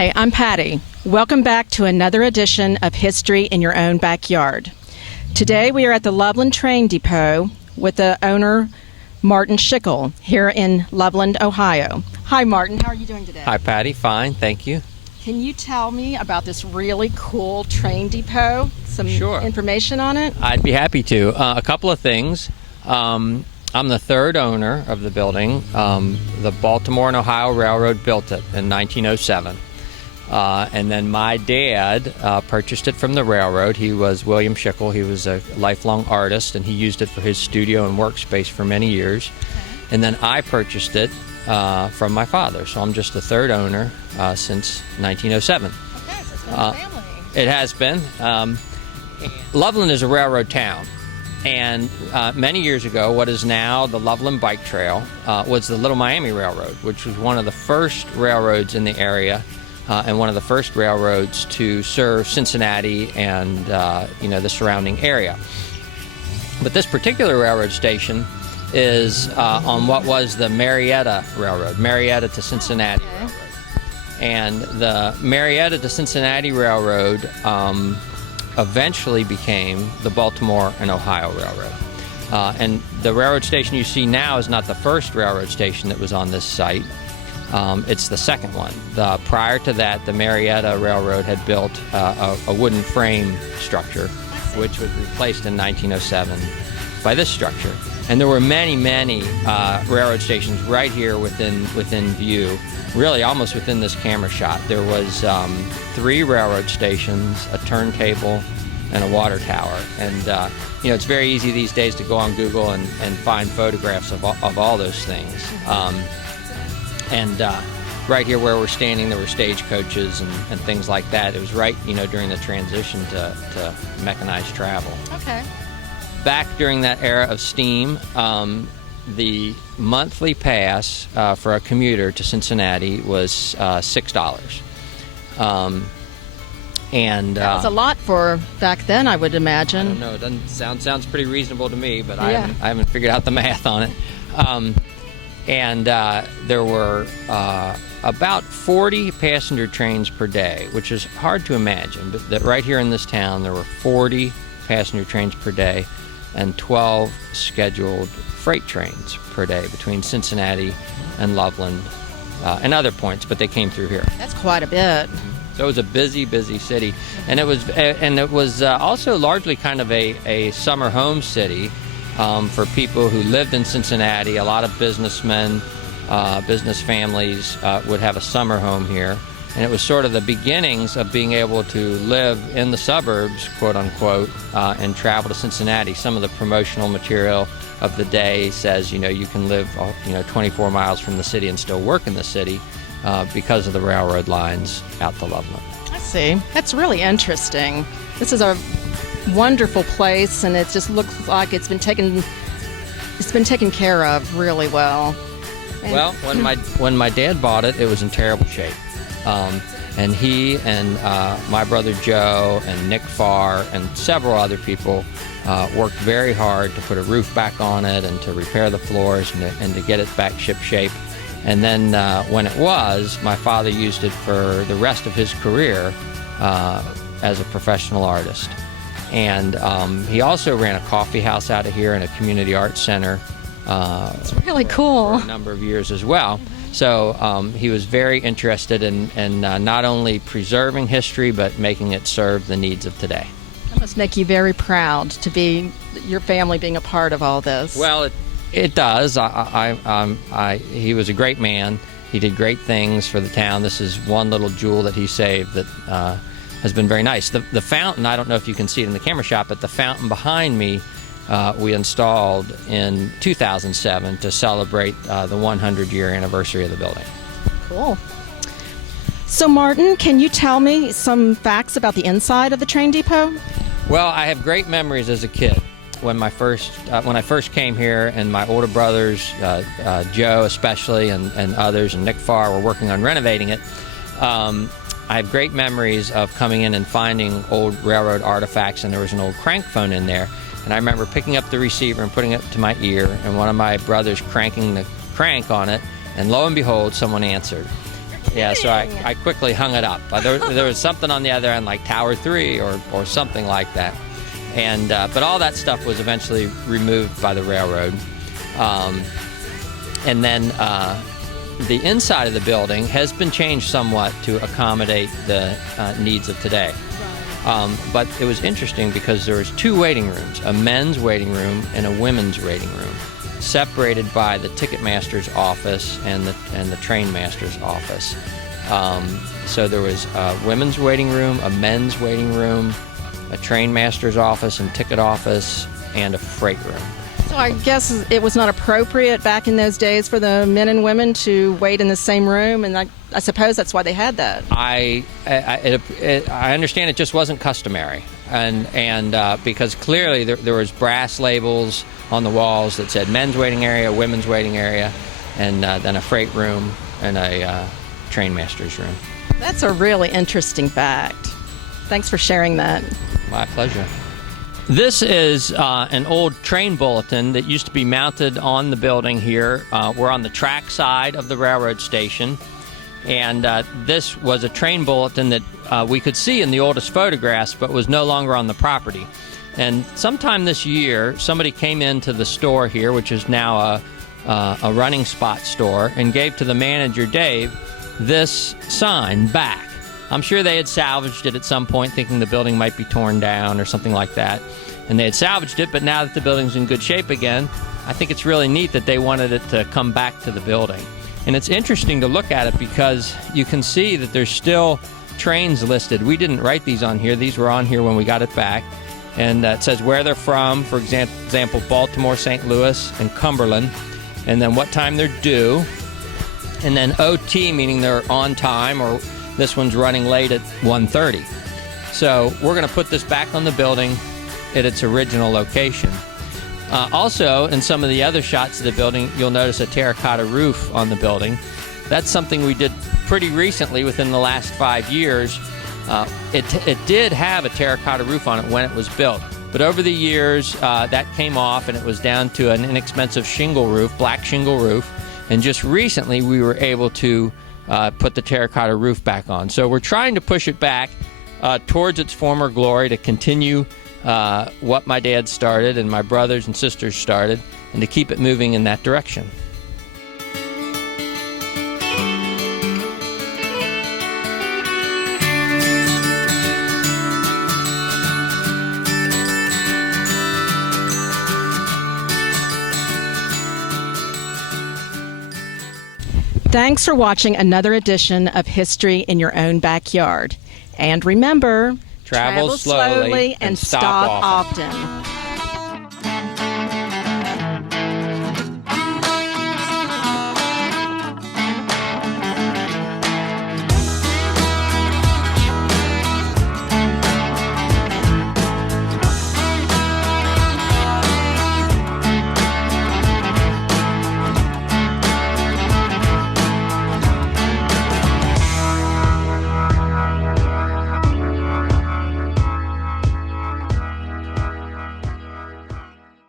Hi, I'm Patty. Welcome back to another edition of History in Your Own Backyard. Today we are at the Loveland Train Depot with the owner, Martin Schickel, here in Loveland, Ohio. Hi, Martin. How are you doing today? Hi, Patty. Fine, thank you. Can you tell me about this really cool train depot? Some Sure. information on it? I'd be happy to. A couple of things. I'm the third owner of the building. The Baltimore and Ohio Railroad built it in 1907. And then my dad purchased it from the railroad. He was William Schickel. He was a lifelong artist, and he used it for his studio and workspace for many years. Okay. And then I purchased it from my father. So I'm just the third owner since 1907. Okay, so it's been a family. It has been. Loveland is a railroad town. And many years ago, what is now the Loveland Bike Trail was the Little Miami Railroad, which was one of the first railroads in the area and one of the first railroads to serve Cincinnati and the surrounding area. But this particular railroad station is on what was the Marietta Railroad, Marietta to Cincinnati Railroad. And the Marietta to Cincinnati Railroad eventually became the Baltimore and Ohio Railroad. And the railroad station you see now is not the first railroad station that was on this site. It's the second one. Prior to that, the Marietta Railroad had built a wooden frame structure, which was replaced in 1907 by this structure. And there were many, many railroad stations right here within view, really almost within this camera shot. There was 3 railroad stations, a turntable, and a water tower. And it's very easy these days to go on Google and find photographs of all those things. Right here where we're standing, there were stagecoaches and things like that. It was right, during the transition to mechanized travel. Okay. Back during that era of steam, the monthly pass for a commuter to Cincinnati was $6. That was a lot for back then, I would imagine. I don't know. It doesn't sounds pretty reasonable to me, but I haven't figured out the math on it. There were about 40 passenger trains per day, which is hard to imagine, but that right here in this town there were 40 passenger trains per day and 12 scheduled freight trains per day between Cincinnati and Loveland and other points, but they came through here. That's quite a bit. So it was a busy, busy city, and it was also largely kind of a summer home city for people who lived in Cincinnati. A lot of businessmen, business families would have a summer home here. And it was sort of the beginnings of being able to live in the suburbs, quote unquote, and travel to Cincinnati. Some of the promotional material of the day says, you can live, 24 miles from the city and still work in the city because of the railroad lines out to Loveland. I see. That's really interesting. This is a wonderful place, and it just looks like it's been taken care of really well. Well, when my dad bought it, it was in terrible shape. And he and my brother Joe and Nick Farr and several other people worked very hard to put a roof back on it and to repair the floors and to get it back shipshape. And then when it was, my father used it for the rest of his career as a professional artist. And he also ran a coffee house out of here and a community arts center. It's really cool. For a number of years as well. So he was very interested in not only preserving history, but making it serve the needs of today. That must make you very proud to be your family being a part of all this. Well, it does. He was a great man. He did great things for the town. This is one little jewel that he saved that has been very nice. The fountain, I don't know if you can see it in the camera shot, but the fountain behind me we installed in 2007 to celebrate the 100-year anniversary of the building. Cool. So, Martin, can you tell me some facts about the inside of the train depot? Well, I have great memories as a kid. When I first came here, and my older brothers, Joe especially, and others, and Nick Farr were working on renovating it. I have great memories of coming in and finding old railroad artifacts, and there was an old crank phone in there. And I remember picking up the receiver and putting it to my ear, and one of my brothers cranking the crank on it, and lo and behold, someone answered. Yeah, so I quickly hung it up. There was something on the other end, like Tower 3 or something like that. And but all that stuff was eventually removed by the railroad. And then the inside of the building has been changed somewhat to accommodate the needs of today. But it was interesting because there was two waiting rooms, a men's waiting room and a women's waiting room, separated by the ticket master's office and the train master's office. So there was a women's waiting room, a men's waiting room, a train master's office and ticket office, and a freight room. So I guess it was not appropriate back in those days for the men and women to wait in the same room, and I suppose that's why they had that. I understand it just wasn't customary, and because clearly there was brass labels on the walls that said men's waiting area, women's waiting area, and then a freight room and a train master's room. That's a really interesting fact. Thanks for sharing that. My pleasure. This is an old train bulletin that used to be mounted on the building here. We're on the track side of the railroad station, and this was a train bulletin that we could see in the oldest photographs but was no longer on the property. And sometime this year, somebody came into the store here, which is now a running spot store, and gave to the manager, Dave, this sign back. I'm sure they had salvaged it at some point, thinking the building might be torn down or something like that. And they had salvaged it, but now that the building's in good shape again, I think it's really neat that they wanted it to come back to the building. And it's interesting to look at it because you can see that there's still trains listed. We didn't write these on here. These were on here when we got it back. And it says where they're from, for example, Baltimore, St. Louis, and Cumberland. And then what time they're due. And then OT, meaning they're on time, or this one's running late at 1:30. So we're going to put this back on the building at its original location. Also, in some of the other shots of the building, you'll notice a terracotta roof on the building. That's something we did pretty recently, within the last 5 years. It did have a terracotta roof on it when it was built, but over the years that came off and it was down to an inexpensive shingle roof, black shingle roof, and just recently we were able to put the terracotta roof back on. So we're trying to push it back towards its former glory, to continue what my dad started and my brothers and sisters started, and to keep it moving in that direction. Thanks for watching another edition of History in Your Own Backyard. And remember, Travel slowly and stop often.